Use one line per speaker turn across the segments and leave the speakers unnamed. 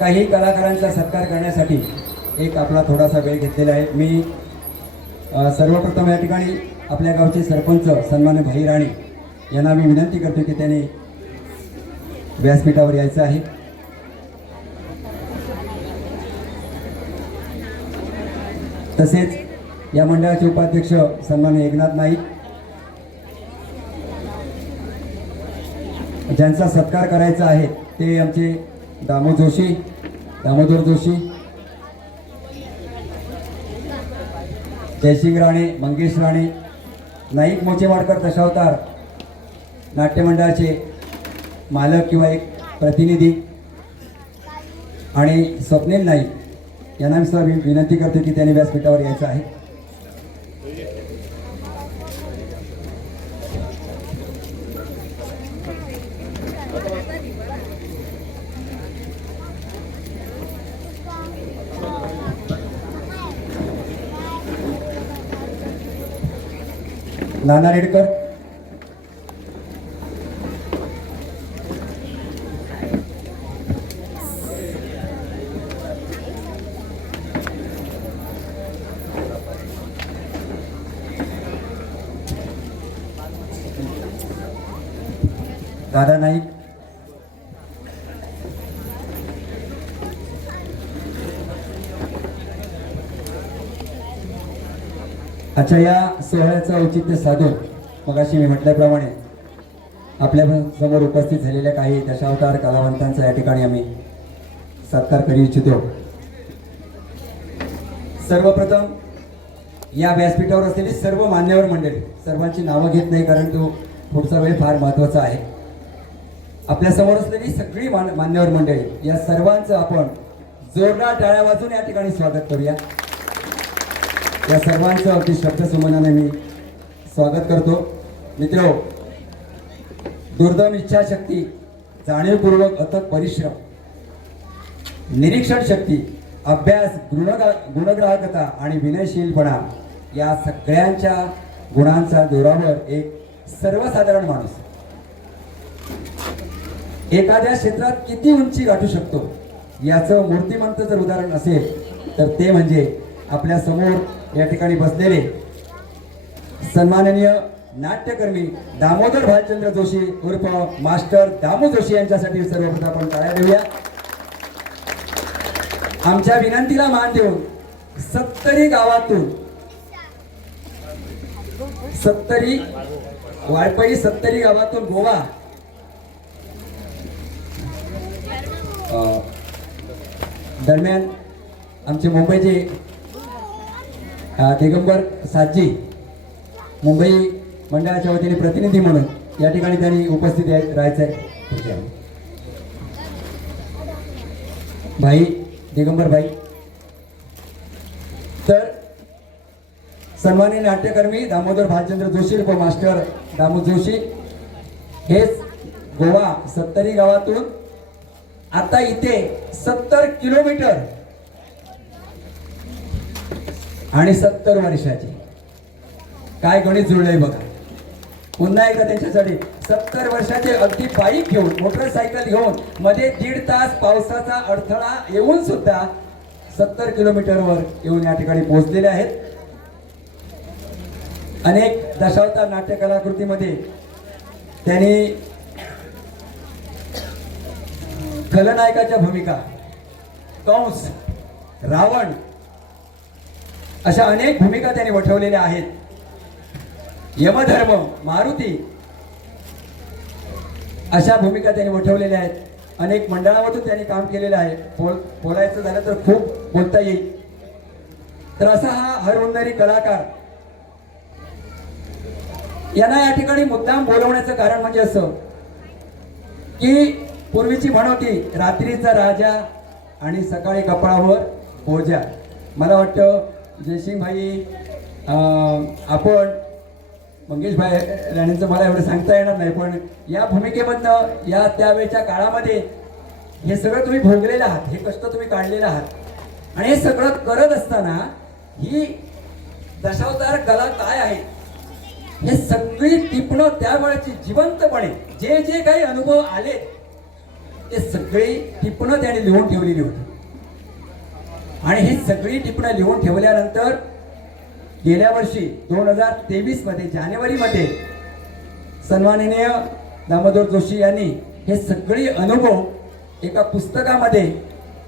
काही कलाकारांचा सत्कार करण्यासाठी एक आपला थोडासा वेळ घेतलेला आहे. मी सर्वप्रथम या ठिकाणी आपल्या गावचे सरपंच सन्मान्य भाई राणे यांना मी विनंती करतो की त्यांनी व्यासपीठावर यायचं आहे. तसेच या मंडळाचे उपाध्यक्ष सन्मान्य एकनाथ नाईक ज्यांचा सत्कार करायचा आहे ते आमचे दामो जोशी दामोदर जोशी. जयसिंग राणे मंगेश राणे नाईक मोचेवाडकर दशावतार नाट्यमंडळाचे मालक किंवा एक प्रतिनिधी आणि स्वप्नील नाईक यांना मी विनंती करतो की त्यांनी व्यासपीठावर यायचं आहे. नाना रेडकर. दादा नाईक. अच्छा या. सोहळ्याचं औचित्य साधून मगाशी मी म्हटल्याप्रमाणे आपल्यासमोर उपस्थित झालेल्या काही दशावतार कलावंतांचा या ठिकाणी आम्ही सत्कार करू इच्छितो. सर्वप्रथम या व्यासपीठावर असलेली सर्व मान्यवर मंडळी सर्वांची नावं घेत नाही कारण तो पुढचा वेळ फार महत्त्वाचा आहे. आपल्यासमोर असलेली सगळी मान्यवर मंडळी या सर्वांचं आपण जोरदार टाळ्या वाजून या ठिकाणी स्वागत करूया. या सर्वांचं अगदी शब्दसुमनाने मी स्वागत करतो. मित्र दुर्दम इच्छाशक्ती जाणीवपूर्वक अथक परिश्रम निरीक्षण शक्ती अभ्यास गुणगा गुणग्राहकता आणि विनयशीलपणा या सगळ्यांच्या गुणांचा जोरावर एक सर्वसाधारण माणूस. एखाद्या क्षेत्रात किती उंची गाठू शकतो? याचं मूर्तिमंत जर उदाहरण असेल तर ते म्हणजे आपल्यासमोर या ठिकाणी बसलेले सन्माननीय नाट्यकर्मी दामोदर भालचंद्र जोशी उर्फ मास्टर दामू जोशी यांच्यासाठी सर्वप्रथम आपण टाळ्या देऊया. आमच्या विनंतीला मान देऊन सत्तरी गावातून सत्तरी वाळपई सत्तरी गावातून गोवा दरम्यान आमचे मुंबईचे दिगंबर साजी मुंबई मंडळाच्या वतीने प्रतिनिधी म्हणून या ठिकाणी त्यांनी उपस्थित राहायचंय राहायचं आहे. भाई दिगंबर भाई. तर सन्माननीय नाट्यकर्मी दामोदर भालचंद्र जोशी व मास्टर दामू जोशी हेच गोवा सत्तरी गावातून आता इथे सत्तर किलोमीटर आणि सत्तर वर्षाची. काय गणित जुळलंय बघा. पुन्हा एकदा त्यांच्यासाठी सत्तर वर्षाचे अगदी बाईक घेऊन मोटरसायकल घेऊन मध्ये दीड तास पावसाचा अडथळा येऊन सुद्धा सत्तर किलोमीटरवर येऊन या ठिकाणी पोहोचलेले आहेत. अनेक दशावतार नाट्य कलाकृतीमध्ये त्यांनी खलनायकाच्या भूमिका. कंस रावण अशा अनेक भूमिका त्यांनी वठवलेल्या आहेत. यमधर्म मारुती अशा भूमिका त्यांनी वठवलेल्या आहेत. अनेक मंडळामधून त्यांनी काम केलेलं आहे. बोल बोलायचं झालं तर खूप बोलता येईल. तर असा हा हरहुन्नरी कलाकार. यांना या ठिकाणी मुद्दाम बोलवण्याचं कारण म्हणजे असं की पूर्वीची म्हण होती रात्रीचा राजा आणि सकाळी कपाळावर बोजा. मला वाटतं जयसिंग भाई आपण मंगेश भाई राणेंचं मला एवढं सांगता येणार नाही पण या भूमिकेमधनं या त्यावेळच्या काळामध्ये हे सगळं तुम्ही भोगलेलं आहात हे कष्ट तुम्ही काढलेलं आहात. आणि हे सगळं करत असताना ही दशावतार कला काय आहे? हे सगळी टिपणं त्यावेळेची जिवंतपणे जे जे काही अनुभव आले ते सगळी टिपणं त्याने लिहून ठेवलेली होती. आणि ही सगळी टिपणं लिहून ठेवल्यानंतर गेल्या वर्षी दोन हजार तेवीसमध्ये जानेवारीमध्ये सन्माननीय दामोदर जोशी यांनी हे सगळे अनुभव एका पुस्तकामध्ये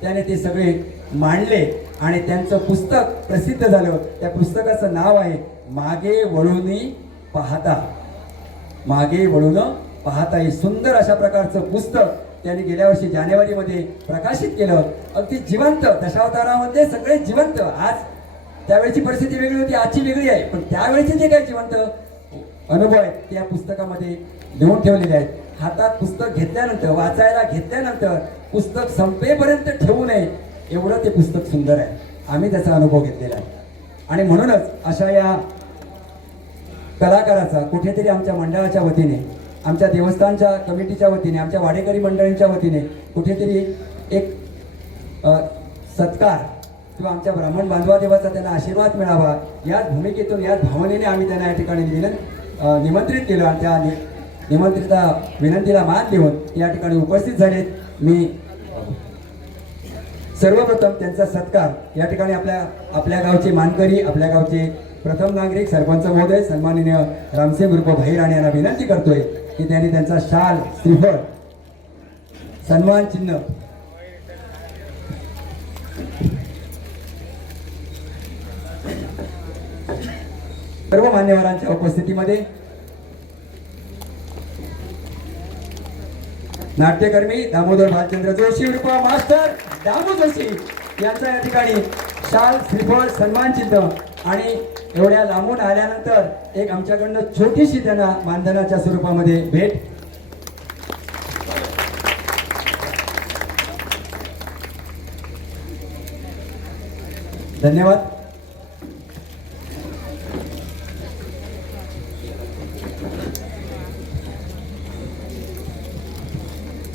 त्याने ते सगळे मांडले आणि त्यांचं पुस्तक प्रसिद्ध झालं. त्या पुस्तकाचं नाव आहे मागे वळून पाहता. मागे वळून पाहता हे सुंदर अशा प्रकारचं पुस्तक त्यांनी गेल्या वर्षी जानेवारीमध्ये प्रकाशित केलं. अगदी जिवंत दशावतारामध्ये सगळे जिवंत. आज त्यावेळेची परिस्थिती वेगळी होती आजची वेगळी आहे. पण त्यावेळेचे जे काही जिवंत अनुभव आहेत ते या पुस्तकामध्ये लिहून ठेवलेले आहेत. हातात पुस्तक घेतल्यानंतर वाचायला घेतल्यानंतर पुस्तक संपेपर्यंत ठेवू नये एवढं ते पुस्तक सुंदर आहे. आम्ही त्याचा अनुभव घेतलेला आहे. आणि म्हणूनच अशा या कलाकाराचा कुठेतरी आमच्या मंडळाच्या वतीने आमच्या देवस्थानच्या कमिटीच्या वतीने आमच्या वाडेकरी मंडळींच्या वतीने कुठेतरी एक सत्कार किंवा आमच्या ब्राह्मण बांधवादेवाचा त्यांना आशीर्वाद मिळावा. याच भूमिकेतून याच भावनेने आम्ही त्यांना या ठिकाणी विनंत निमंत्रित केलं आणि त्या निमंत्रिता विनंतीला मान देऊन या ठिकाणी उपस्थित झालेत. मी सर्वप्रथम त्यांचा सत्कार या ठिकाणी आपल्या आपल्या गावचे मानकरी आपल्या गावचे प्रथम नागरिक सरपंच महोदय सन्माननीय रामसिंग भाई राणे यांना विनंती करतोय. की त्यांनी त्यांचा शाल श्रीफळ सन्मान चिन्ह. सर्व मान्यवरांच्या उपस्थितीमध्ये नाट्यकर्मी दामोदर भालचंद्र जोशी उर्फ मास्टर दामो जोशी यांचा या ठिकाणी शाल श्रीफळ सन्मान चिन्ह आणि एवढ्या लांबून आल्यानंतर एक आमच्याकडनं छोटीशी त्यांना मानधनाच्या स्वरूपामध्ये भेट. धन्यवाद.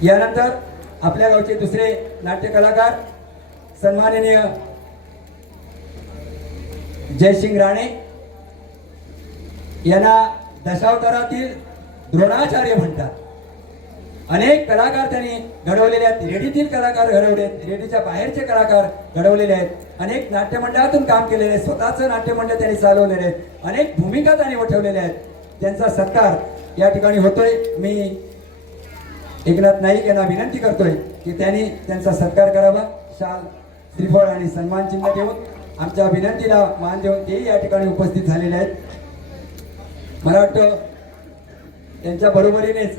यानंतर आपल्या गावचे दुसरे नाट्य कलाकार सन्माननीय जयसिंग राणे यांना दशावतारातील द्रोणाचार्य म्हणतात. अनेक कलाकार त्यांनी घडवलेले आहेत. रेडीतील कलाकार घडवले आहेत. रेडीच्या बाहेरचे कलाकार घडवलेले आहेत. अनेक नाट्यमंडळातून काम केलेले आहे स्वतःचं नाट्यमंडळ त्यांनी चालवलेले आहेत. अनेक भूमिका त्यांनी वठवलेल्या आहेत. त्यांचा सत्कार या ठिकाणी होतोय. मी एकनाथ नाईक यांना विनंती करतोय की त्यांनी त्यांचा सत्कार करावा. शाल श्रीफळ आणि सन्मान चिन्ह देऊन आमच्या विनंतीला मान देऊन तेही या ठिकाणी उपस्थित झालेले आहेत. मला वाटतं त्यांच्या बरोबरीनेच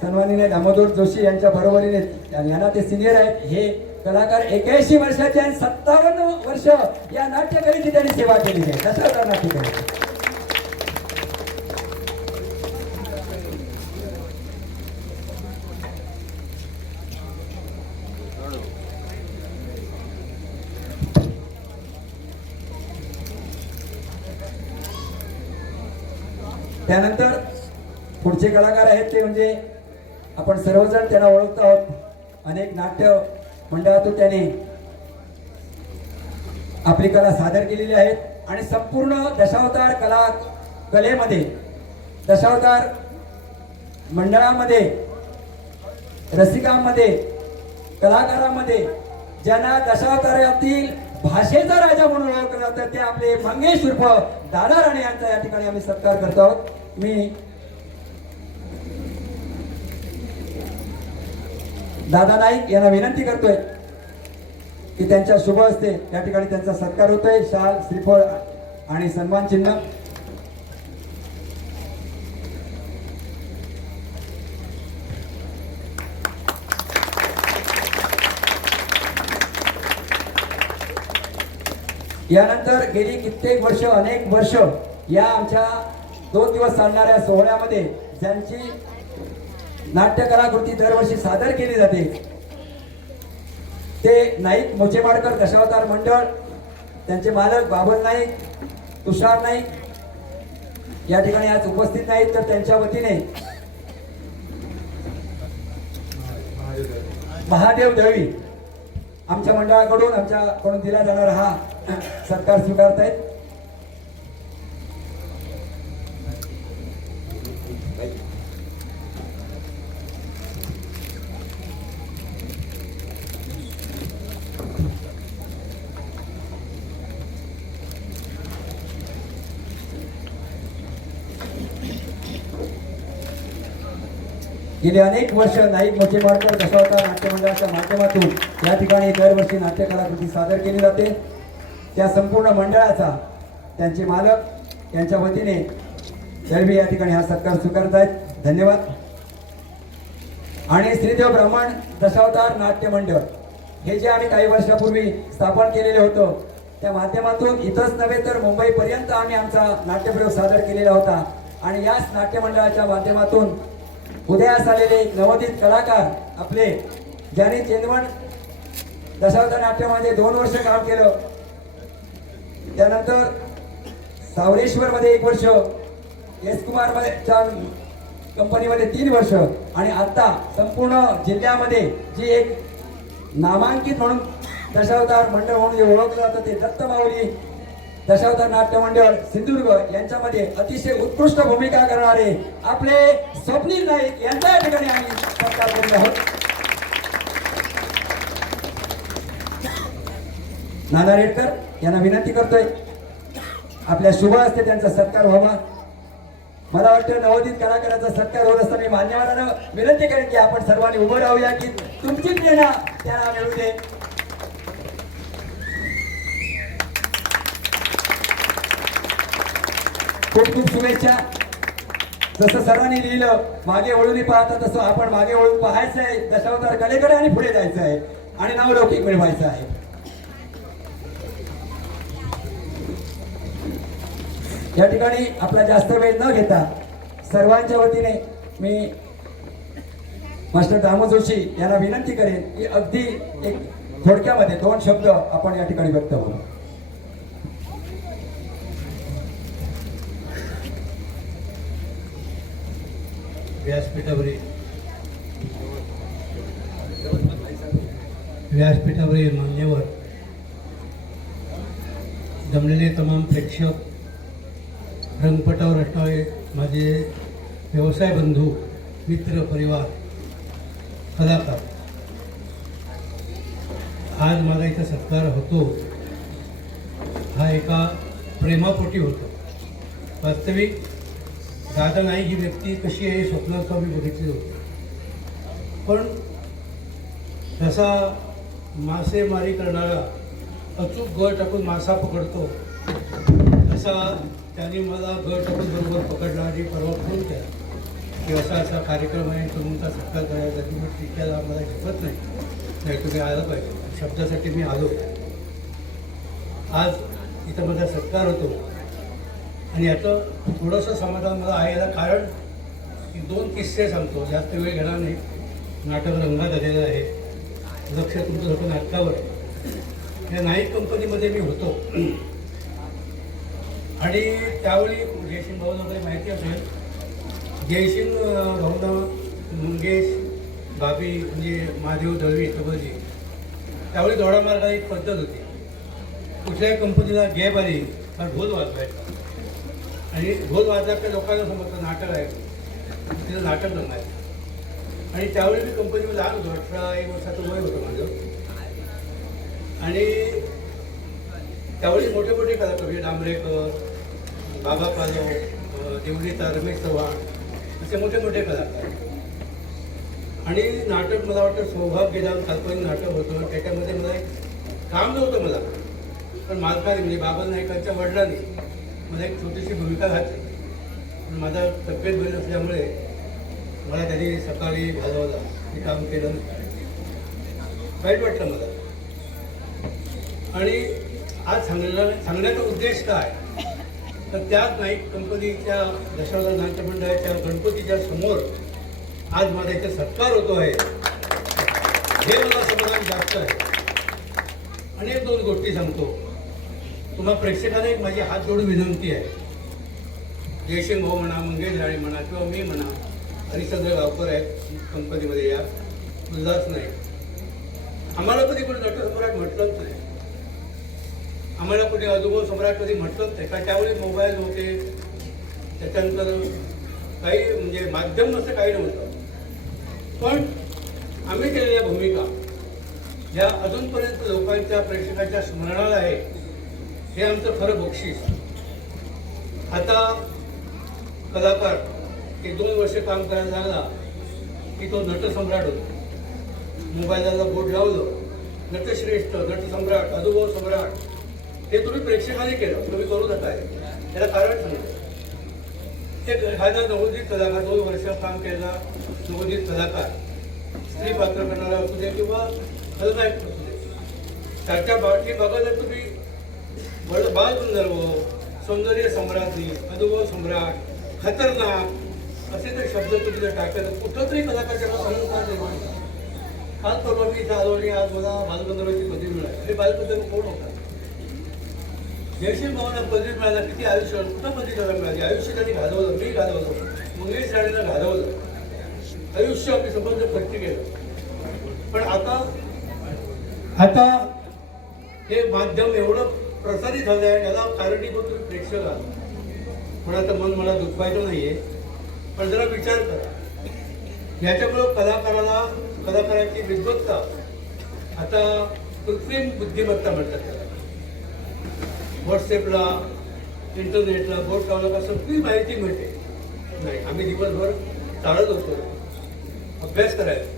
सन्मानिने दामोदर जोशी यांच्या बरोबरीनेच यांना ते सिनियर आहेत. हे कलाकार एक्याऐंशी वर्षाचे आणि सत्तावन्न वर्ष या नाट्यकलेची त्यांनी सेवा केलेली आहे. दशावतार नाट्यकलेची. त्यानंतर पुढचे कलाकार आहेत ते म्हणजे आपण सर्वजण त्यांना ओळखतो आहोत. अनेक नाट्य मंडळातून त्याने आपली कला सादर केलेली आहेत आणि संपूर्ण दशावतार कला कलेमध्ये दशावतार मंडळामध्ये रसिकांमध्ये कलाकारांमध्ये ज्यांना दशावतारातील भाषेचा राजा म्हणून ओळखलं जातं ते आपले मंगेश उर्फ दादा राणे यांचा या ठिकाणी आम्ही सत्कार करतो. आहोत मी दादा नाईक यांना विनंती करतोय की त्यांच्या शुभ असते या ठिकाणी त्यांचा सत्कार होतोय. शाल श्रीफळ आणि सन्मान चिन्ह. यानंतर गेली कित्येक वर्ष अनेक वर्ष या आमच्या दोन दिवस चालणाऱ्या सोहळ्यामध्ये ज्यांची नाट्यकलाकृती दरवर्षी सादर केली जाते ते नाईक मोचेमाडकर दशावतार मंडळ त्यांचे मालक बाबल नाईक तुषार नाईक या ठिकाणी आज उपस्थित नाहीत तर त्यांच्या वतीने महादेव दळवी आमच्या मंडळाकडून आमच्याकडून दिला जाणारा हा सत्कार स्वीकारतायत. गेली अनेक वर्ष नाईक मोठेमाडकर दशावतार नाट्य मंडळाच्या माध्यमातून या ठिकाणी दरवर्षी नाट्यकलाकृती सादर केली जाते. त्या संपूर्ण मंडळाचा त्यांचे मालक यांच्या वतीने दरबी या ठिकाणी हा सत्कार स्वीकारत आहेत. धन्यवाद. आणि श्रीदेव ब्राह्मण दशावतार नाट्य मंडळ हे जे आम्ही काही वर्षापूर्वी स्थापन केलेले होतो त्या माध्यमातून इथंच नव्हे तर मुंबईपर्यंत आम्ही आमचा नाट्यप्रयोग सादर केलेला होता. आणि याच नाट्यमंडळाच्या माध्यमातून उदयास आलेले एक नवोदित कलाकार आपले ज्यांनी चेंदवण दशावतार नाट्यामध्ये दोन वर्ष काम केलं. त्यानंतर सावरेश्वर मध्ये एक वर्ष एस कुमारमध्ये कंपनीमध्ये तीन वर्ष आणि आता संपूर्ण जिल्ह्यामध्ये जी एक नामांकित म्हणून दशावतार मंडळ म्हणून जे ओळखलं जातं ते दत्त माऊली दशावतार नाट्य मंडळ सिंधुदुर्ग यांच्यामध्ये अतिशय उत्कृष्ट भूमिका करणारे आपले स्वप्नील नाईक यांचा या ठिकाणी आम्ही सत्कार करीत आहोत. नाना रेडकर यांना विनंती करतोय आपल्या शुभ असते त्यांचा सत्कार व्हावा. मला वाटतं नवोदित कलाकाराचा सत्कार होत असताना मी मान्यवरांना विनंती करेन की आपण सर्वांनी उभं राहूया की तुमची प्रेरणा त्यांना मिळू दे. खूप खूप शुभेच्छा? जसं सर्वांनी लिहिलं मागे वळून पाहता तसं आपण मागे वळून पाहायचं आहे. दशावतार कलेकडे आणि पुढे जायचं आहे. आणि नावलौकिक मिळवायचं आहे. या ठिकाणी आपला जास्त वेळ न घेता सर्वांच्या वतीने मी मास्टर दामो जोशी यांना विनंती करेन की अगदी एक थोडक्यामध्ये दोन शब्द आपण या ठिकाणी व्यक्त होऊ
व्यासपीठावरील व्यासपीठावरील मान्यवर जमलेले तमाम प्रेक्षक रंगपटावर असणारे माझे व्यवसाय बंधू मित्र परिवार कलाकार आज माझा इथं सत्कार होतो. हा एका प्रेमापोटी होतो. वास्तविक दादा नाही ही व्यक्ती कशी आहे हे स्वप्नात मी बघितली होती. पण जसा मासेमारी करणारा अचूक गळ टाकून मासा पकडतो तसा त्यांनी मला गळ टाकून बरोबर पकडला आणि परवा फोन केला की असा असा कार्यक्रम आहे तुमचा सत्कार करायचा की मग ठीक आम्हाला मला नाही. नाही तुम्ही आलं पाहिजे. शब्दासाठी मी आलो. आज इथं माझा सत्कार होतो. आणि याचं थोडंसं समाधान मला आहे याला कारण की दोन किस्से सांगतो जास्त वेळ घेणार नाही. नाटक रंगात आलेलं आहे. लक्ष तुमचं होतं नाटकावर. आहे. या नाईक कंपनीमध्ये मी होतो. आणि त्यावेळी जयसिंग भाऊला वगैरे माहिती असेल. जयसिंग भाऊना मुंगेश बाबी म्हणजे महादेव दळवी सबरजी त्यावेळी दोडामार्गाला एक पद्धत होती. कुठल्याही कंपनीला गॅप आली तर ढोल वाजवायचा आणि ढोल वाजला लोकांना समजतं नाटक आहे. तिथं नाटक जमायचं आणि त्यावेळी मी कंपनीमध्ये लहान होतो अठरा एक वर्षाचं वय होतं माझं. आणि त्यावेळी मोठे मोठे कलाकार म्हणजे डांबरेकर बाबा पालव अं, रमेश चव्हाण असे मोठे मोठे कलाकार. आणि नाटक मला वाटतं सौभाग गेला काल्पनिक नाटक होतं. त्याच्यामध्ये मला एक काम नव्हतं मला. पण मालकाने म्हणजे बाबा नाईकांच्या वडिलांनी मला एक छोटीशी भूमिका घातली पण माझा तब्येत बरी असल्यामुळे मला त्यांनी सकाळी घालवला. हे काम केलं वाईट वाटलं मला. आणि आज सांगणार सांगण्याचा उद्देश काय? तर त्याच नाईक कंपनीच्या दशावतार नाट्यमंडळाच्या गणपतीच्या समोर आज माझा इथे सत्कार होतो आहे. हे मला समाधान जास्त आहे. आणि एक दोन गोष्टी सांगतो. तुम्हा प्रेक्षकांना एक माझी हात जोडून विनंती आहे. जयसिंग भाऊ हो म्हणा मंगेश राणे म्हणा किंवा मी म्हणा आणि सगळे गावकर आहेत कंपनीमध्ये या. उल्हास नाही. आम्हाला कधी कोणी नटसम्राट म्हटलंच नाही. आम्हाला कुठे अनुभव सम्राट कधी म्हटलंच नाही. कारण त्यावेळी मोबाईल होते. त्याच्यानंतर काही म्हणजे माध्यम नसतं काही नव्हतं. पण आम्ही केलेल्या भूमिका ज्या अजूनपर्यंत लोकांच्या प्रेक्षकांच्या स्मरणाला आहे. हे आमचं खरं बक्षीस. आता कलाकार एक दोन वर्ष काम करायला लागला की तो नटसम्राट होतो. मोबाईलला बोट लावलं. नटश्रेष्ठ नटसम्राट अनुभव सम्राट. हे तुम्ही प्रेक्षकांनी केलं. तुम्ही करू नका त्याला कारण सांगितलं ते एखादा नवोदित कलाकार दोन वर्ष काम केलेला नवोदित कलाकार. स्त्री पात्र करणारा असू दे किंवा खलनायक असू दे. त्याच्या पाठीमागं जर तुम्ही बळ- बालगंधर्व सौंदर्य सम्राज्ञी अनुभव सम्राट खतरनाक असे जर शब्द तुम्ही जर टाकले कुठं तरी कलाकार त्याला अलंकार निर्माण काल परवा मी इथं आलो आणि आज मला बालगंधर्वाची पदवी मिळाली. हे बालगंधर्व कोण होता? जयश्री भावना पदवी मिळाला. किती आयुष्य कुठं पदवी त्याला मिळाली? आयुष्य त्यांनी घालवलं मी घालवलं. मंगेश राणीनं घालवलं. आयुष्य आपले संबंध खर्च केलं. पण आता आता हे माध्यम एवढं प्रसारित झालं आहे याला कारणीभूत तुम्ही प्रेक्षक आहात. कोणाचं मन मला दुखवायचं नाही आहे पण जरा विचार करा. याच्यामुळं कलाकाराला कलाकाराची विद्वत्ता आता कृत्रिम बुद्धिमत्ता म्हणतात त्याला. व्हॉट्सअपला इंटरनेटला बोट लावला सगळी माहिती मिळते. नाही आम्ही दिवसभर चालत होतो. अभ्यास करायचा.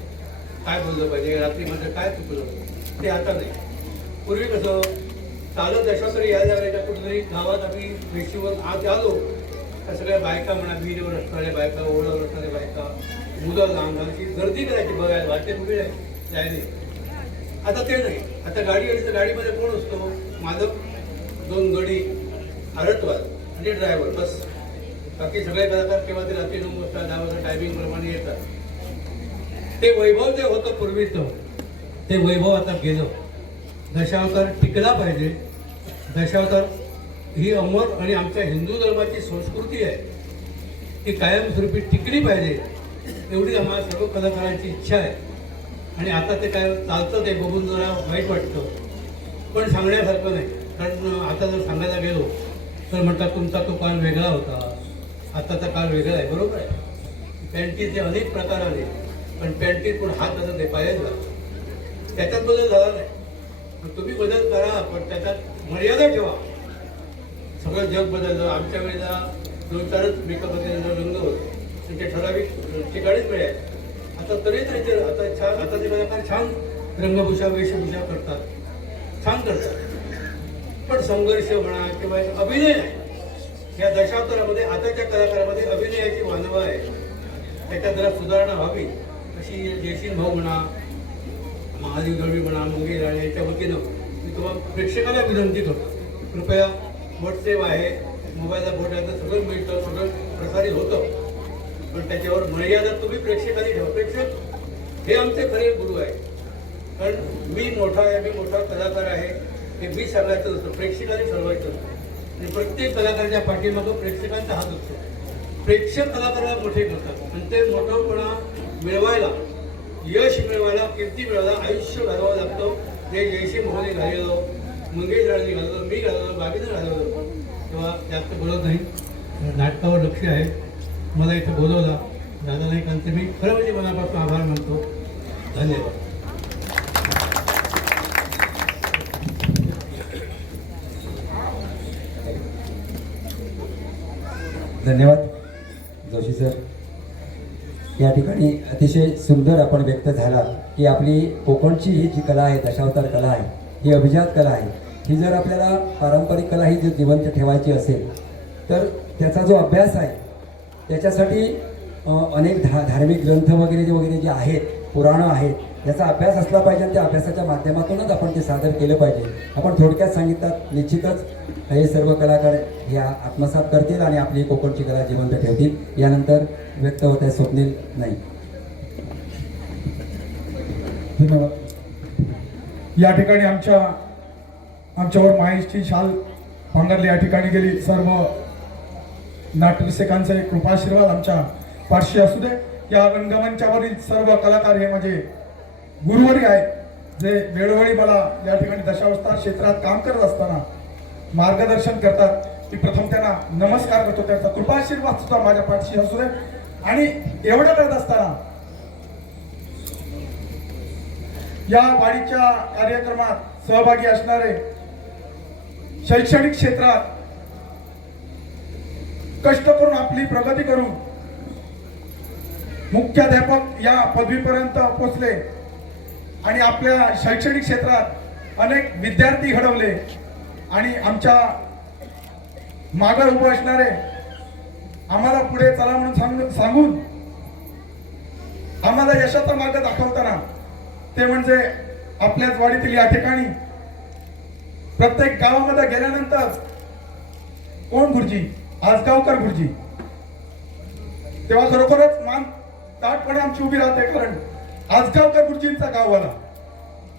काय बोललं पाहिजे? रात्रीमध्ये काय चुकलं? ते आता नाही. पूर्वी कसं चालत यशा यायला लागायच्या कुठेतरी गावात आम्ही वेशीवर आत आलो. त्या सगळ्या बायका म्हणा विहिरीवर असणाऱ्या बायका ओढावर असणाऱ्या बायका मुलं लहान लहानची गर्दी करायची बघायला. वाटते उभी जायने आता ते नाही. आता गाडी आली तर गाडीमध्ये कोण असतो? मालक दोन गडी आरटवाल आणि ड्रायव्हर बस. बाकी सगळे कलाकार केव्हा ते रात्री नऊ वाजता दहा वाजता टायमिंग प्रमाणे येतात. ते वैभव जे होतं पूर्वीचं ते वैभव आता गेलं. दशावतार टिकला पाहिजे. दशावतार ही अमर आणि आमच्या हिंदू धर्माची संस्कृती आहे. ती कायमस्वरूपी टिकली पाहिजे एवढी आम्हाला सर्व कलाकारांची इच्छा आहे. आणि आता ते काय चालतं ते बघून जरा वाईट वाटतं. पण सांगण्यासारखं नाही. कारण आता जर सांगायला गेलो तर म्हणतात तुमचा तो काळ वेगळा होता. आताचा काळ वेगळा आहे बरोबर आहे. पॅन्टीचे अनेक प्रकार आले पण पॅन्टीत पण हात असं ते पायच घाल त्याच्यात बदल झाला नाही. तुम्ही बदल करा पण त्याच्यात मर्यादा ठेवा. सगळं जग बदललं आमच्या वेळेला दोन चारच मेकअप रंग होते. आणि ते ठराविक ठिकाणीच मिळाले आता तरी तऱ्हेचे आता छान आता ते कलाकार छान रंगभूषा वेशभूषा करतात. छान करतात. पण संघर्ष म्हणा किंवा एक अभिनय आहे. या दशावतारामध्ये आताच्या कलाकारामध्ये अभिनयाची मानवा आहे त्याच्यात जरा सुधारणा व्हावी. अशी जयसिंग भाऊ म्हणा महादेव दळवी म्हणा मंगेश राणे यांच्या वतीनं मी तुम्हाला प्रेक्षकाला विनंती करतो कृपया व्हॉट्सअप आहे मोबाईलला बोट आहे तर सगळं मिळतं सगळं प्रसारित होतं. पण त्याच्यावर मर्यादा तुम्ही प्रेक्षकांनी ठेवा. प्रेक्षक हे आमचे खरे गुरु आहे कारण मी मोठा आहे मी मोठा कलाकार आहे हे मी सांगायचं असतं प्रेक्षकांनी ठरवायचं असतं आणि प्रत्येक कलाकाराच्या पाठीमागं प्रेक्षकांचा हात असतो. प्रेक्षक कलाकाराला मोठे करतात. आणि ते मोठंपणा मिळवायला यश मिळवायला कीर्ती मिळवायला आयुष्य घालवावं लागतं. जे जयशी मोहने घालवलं मंगेश राणी घालवलं मी घालवलं बाबीनं घालवलं तेव्हा जास्त बोलत नाही. नाटकावर लक्ष आहे. मला इथं बोलवला. दादा ते मी खरं म्हणजे मनापासून आभार मानतो. धन्यवाद.
धन्यवाद. ती अतिशय सुंदर आपण व्यक्त झाला की आपली कोकणची ही जी कला आहे दशावतार कला आहे ही अभिजात कला आहे ही जर आपल्याला पारंपरिक कला ही जर जिवंत ठेवायची असेल तर त्याचा जो अभ्यास आहे त्याच्यासाठी अनेक धा धार्मिक ग्रंथ वगैरे जे वगैरे जे आहेत पुराणं आहेत याचा अभ्यास असला पाहिजे आणि त्या अभ्यासाच्या माध्यमातूनच आपण ते सादर केलं पाहिजे. आपण थोडक्यात सांगितलं निश्चितच हे सर्व कलाकार ह्या आत्मसात करतील आणि आपली कोकणची कला जिवंत ठेवतील. यानंतर व्यक्त होत आहे स्वप्नील नाही
धन्यवाद. या ठिकाणी आमच्या आमच्यावर माहेशची शाल पांघरली या ठिकाणी गेली. सर्व नाटरसिकांचे कृपाशीर्वाद आमच्या पाठशी असू दे. या रंगमंचावरील सर्व कलाकार हे माझे गुरुवरी आहेत. जे वेळोवेळी मला या ठिकाणी दशावस्था क्षेत्रात काम करत असताना मार्गदर्शन करतात. मी प्रथम त्यांना नमस्कार करतो. त्यांचा कृपाशीर्वाद सुद्धा माझ्या पाठशी असू दे. आणि एवढं करत असताना या वाढीच्या कार्यक्रमात सहभागी असणारे शैक्षणिक क्षेत्रात कष्ट करून आपली प्रगती करून मुख्याध्यापक या पदवीपर्यंत पोचले आणि आपल्या शैक्षणिक क्षेत्रात अनेक विद्यार्थी घडवले आणि आमच्या मागं उभं असणारे आम्हाला पुढे चला म्हणून सांग सांगून आम्हाला यशाचा मार्ग दाखवताना ते म्हणजे आपल्याच वाडीतील या ठिकाणी प्रत्येक गावामध्ये गेल्यानंतर कोण गुरुजी? आजगावकर गुरुजी. तेव्हा खरोखरच मान ताटपणे आमची उभी राहते कारण आजगावकर गुरुजींचा गाव आला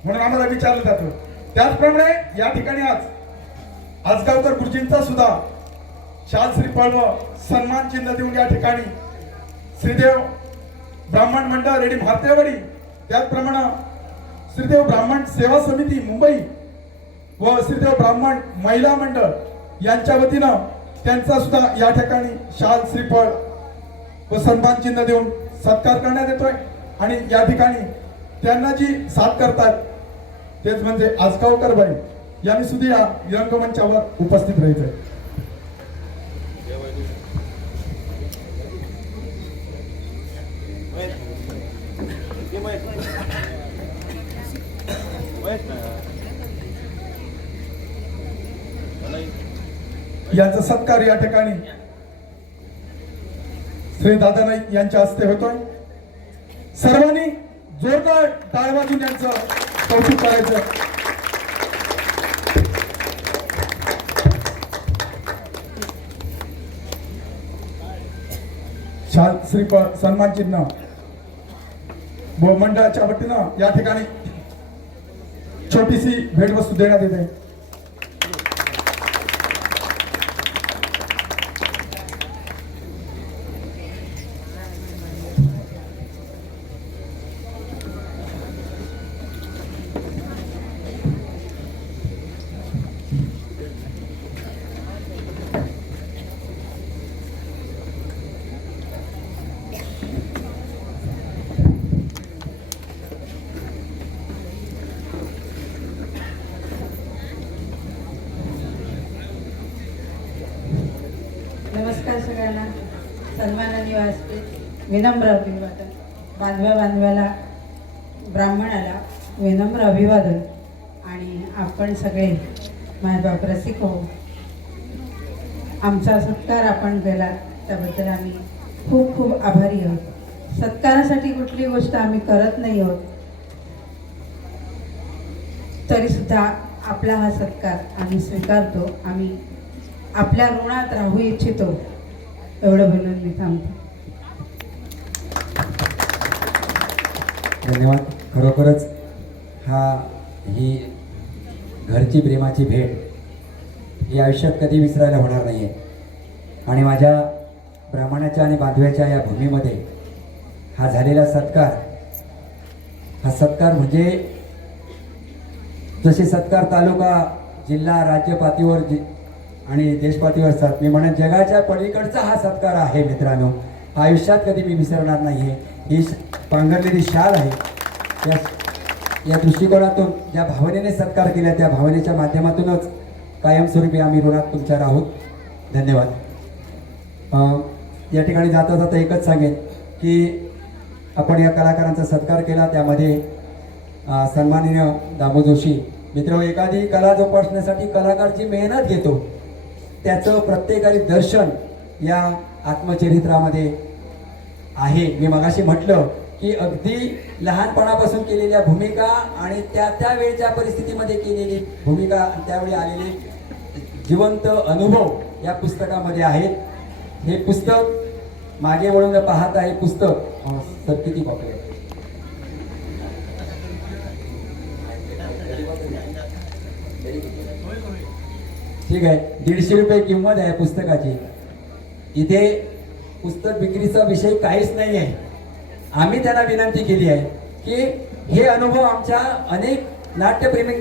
म्हणून आम्हाला विचारलं जातं. त्याचप्रमाणे या ठिकाणी आज आजगावकर गुरुजींचा सुद्धा शाल श्री पळव सन्मान चिन्ह देऊन या ठिकाणी श्रीदेव ब्राह्मण मंडळ रेडी महातेवाडी त्याचप्रमाणे श्रीदेव ब्राह्मण सेवा समिती मुंबई व श्रीदेव ब्राह्मण महिला मंडळ यांच्या वतीनं त्यांचा सुद्धा या ठिकाणी शाल श्रीफळ व सन्मान चिन्ह देऊन सत्कार करण्यात येतोय. आणि या ठिकाणी त्यांना जी साथ करतात तेच म्हणजे आजगावकर बाई यांनी सुद्धा या रंगमंचावर उपस्थित राहायचंय यांचा सत्कार या ठिकाणी श्री दादा नाईक यांच्या हस्ते होतोय. सर्वांनी जोरदार टाळ वाजून यांचं कौतुक करायचं. शाल श्रीफळ सन्मान चिन्ह. व मंडळाच्या वतीनं या ठिकाणी छोटीशी भेटवस्तू देण्यात येते.
नमस्कार सगळ्यांना. सन्मानाने व्यासपीठ विनम्र अभिवादन. बांधव्या बांधव्याला ब्राह्मणाला विनम्र अभिवादन. आणि आपण सगळे माझ्याबाप रसिक हो. आमचा सत्कार आपण केला त्याबद्दल आम्ही खूप खूप आभारी आहोत. सत्कारासाठी कुठली गोष्ट आम्ही करत नाही आहोत. तरीसुद्धा आपला हा सत्कार आम्ही स्वीकारतो. आम्ही आपल्या ऋणात राहू इच्छितो. एवढं बोलून मी थांबतो
धन्यवाद. खरोखरच हा ही घरची प्रेमाची भेट ही आयुष्यात कधी विसरायला होणार नाही आहे आणि माझ्या ब्राह्मणाच्या आणि बांधव्याच्या या भूमीमध्ये हा झालेला सत्कार हा सत्कार म्हणजे जसे सत्कार तालुका जिल्हा राज्य पातळीवर जि आणि देशपाती असतात. मी म्हणेन जगाच्या पलीकडचा हा सत्कार आहे मित्रांनो. आयुष्यात कधी मी विसरणार नाही आहे ही पांघरलेली शाल आहे. या या दृष्टिकोनातून ज्या भावनेने सत्कार केला त्या भावनेच्या माध्यमातूनच कायमस्वरूपी आम्ही ऋणात तुमच्या आहोत. धन्यवाद. या ठिकाणी जाता जाता एकच सांगेन की आपण या कलाकारांचा सत्कार केला त्यामध्ये सन्माननीय दामो जोशी. मित्र हो, एखादी कला जोपासण्यासाठी कलाकारची मेहनत घेतो. त्याचं प्रत्येकाने दर्शन या आत्मचरित्रामध्ये आहे. मी मगाशी म्हटलं की अगदी लहानपणापासून केलेल्या भूमिका आणि त्या त्या वेळच्या परिस्थितीमध्ये केलेली भूमिका त्यावेळी आलेले जिवंत अनुभव या पुस्तकामध्ये आहेत. हे पुस्तक मागे वळून पाहता हे पुस्तक. सर किती पॉप्युलर ठीक आहे. दीडशे रुपये किंमत आहे पुस्तकाची. इथे पुस्तक विक्रीचा विषय काहीच नाही आहे. आम्ही त्यांना विनंती केली आहे की हे अनुभव आमच्या अनेक नाट्यप्रेमी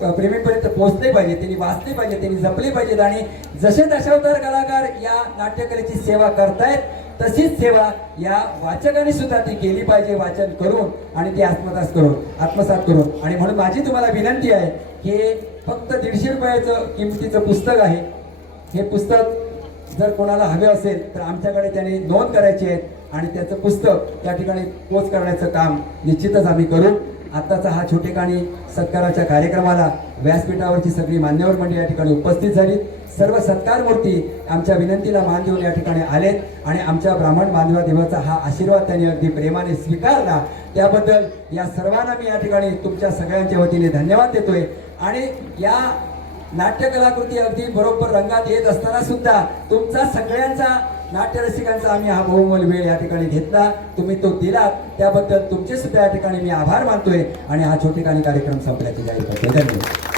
प्रेमीपर्यंत पोहोचले पाहिजे त्यांनी वाचले पाहिजे त्यांनी जपले पाहिजेत आणि जसे दशावतार कलाकार या नाट्यकलेची सेवा करतायत तशीच सेवा या वाचकाने सुद्धा ती केली पाहिजे वाचन करून आणि ती आत्मसात करून आत्मसात करून. आणि म्हणून माझी तुम्हाला विनंती आहे की फक्त दीडशे रुपयाचं किमतीचं पुस्तक आहे. हे पुस्तक जर कोणाला हवे असेल तर आमच्याकडे त्यांनी नोंद करायची आहे आणि त्याचं पुस्तक त्या ठिकाणी पोच करण्याचं काम निश्चितच आम्ही करू. आत्ताचा हा छोटेखानी सत्काराच्या कार्यक्रमाला व्यासपीठावरची सगळी मान्यवर मंडळी या ठिकाणी उपस्थित झाली सर्व सत्कार मूर्ती आमच्या विनंतीला मान देऊन या ठिकाणी आलेत आणि आमच्या ब्राह्मण बांधवा देवाचा हा आशीर्वाद त्यांनी अगदी प्रेमाने स्वीकारला. त्याबद्दल या सर्वांना मी या ठिकाणी तुमच्या सगळ्यांच्या वतीने धन्यवाद देतोय. आणि या नाट्यकलाकृती अगदी बरोबर रंगात येत असताना सुद्धा तुमचा सगळ्यांचा नाट्य रसिकांचा आम्ही हा बहुमोल वेळ या ठिकाणी घेतला. तुम्ही तो दिलात. त्याबद्दल तुमचे सुद्धा या ठिकाणी मी आभार मानतोय आणि हा छोटेखानी कार्यक्रम संपल्याचे जाहीर करतो धन्यवाद.